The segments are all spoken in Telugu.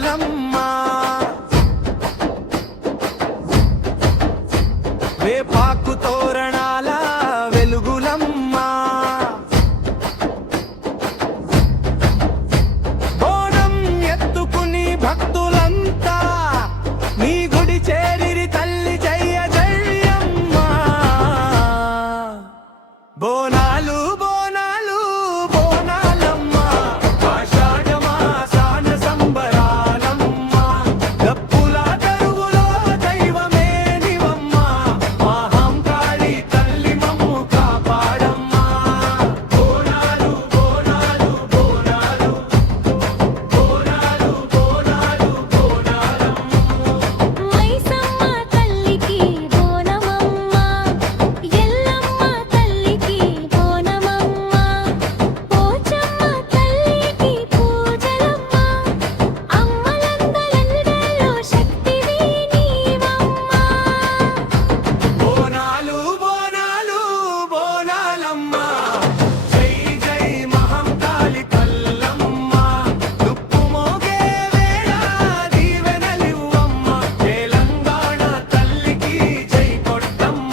పూజలమ్మా వేపాకు తోరణాల వెలుగులమ్మా బోనం ఎత్తుకుని భక్తులంతా నీ గుడి చేరిరి తల్లి జయ జయమ్మా బోనాలు బోనాలు బోనాలమ్మా ఆషాఢ మాసాన సంబరాలమ్మా గప్పుల దరువులో దైవమే నివమ్మా మహంకాళి తల్లి మమ్ము కాపాడమ్మా బోనాలు బోనాలు బోనాలు బోనాలు బోనాలు బోనాలమ్మా మైసమ్మ తల్లికి బోనమమ్మ ఎల్లమ్మ తల్లికి బోనమమ్మ పోచమ్మ తల్లికి పూజలమ్మ అమ్మలందలందరిలో శక్తివి నీవమ్మ బోనాలు బోనాలు బోనాలమ్మా జై జై మహంకాళి తల్లమ్మ దుప్పు మోగే వేళ దీవెనలివ్వమ్మ తెలంగాణ తల్లికి జై కొట్టమ్మ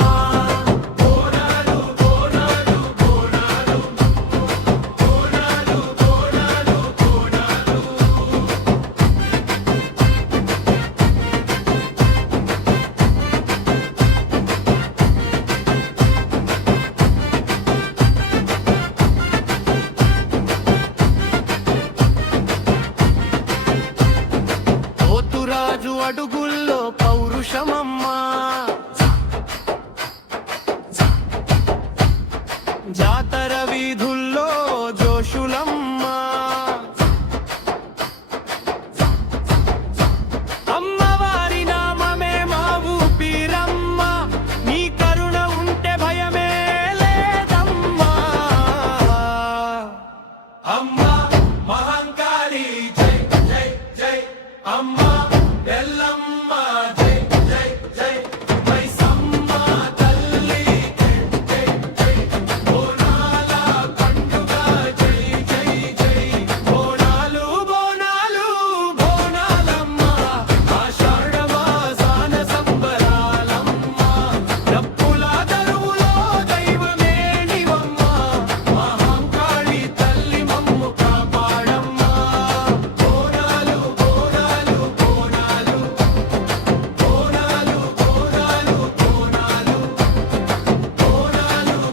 బోనాలు బోనాలు బోనాలు బోనాలు బోనాలు బోనాలు పోతురాజు అడుగుల్లో పౌరుషమమ్మా జాతర వీధులు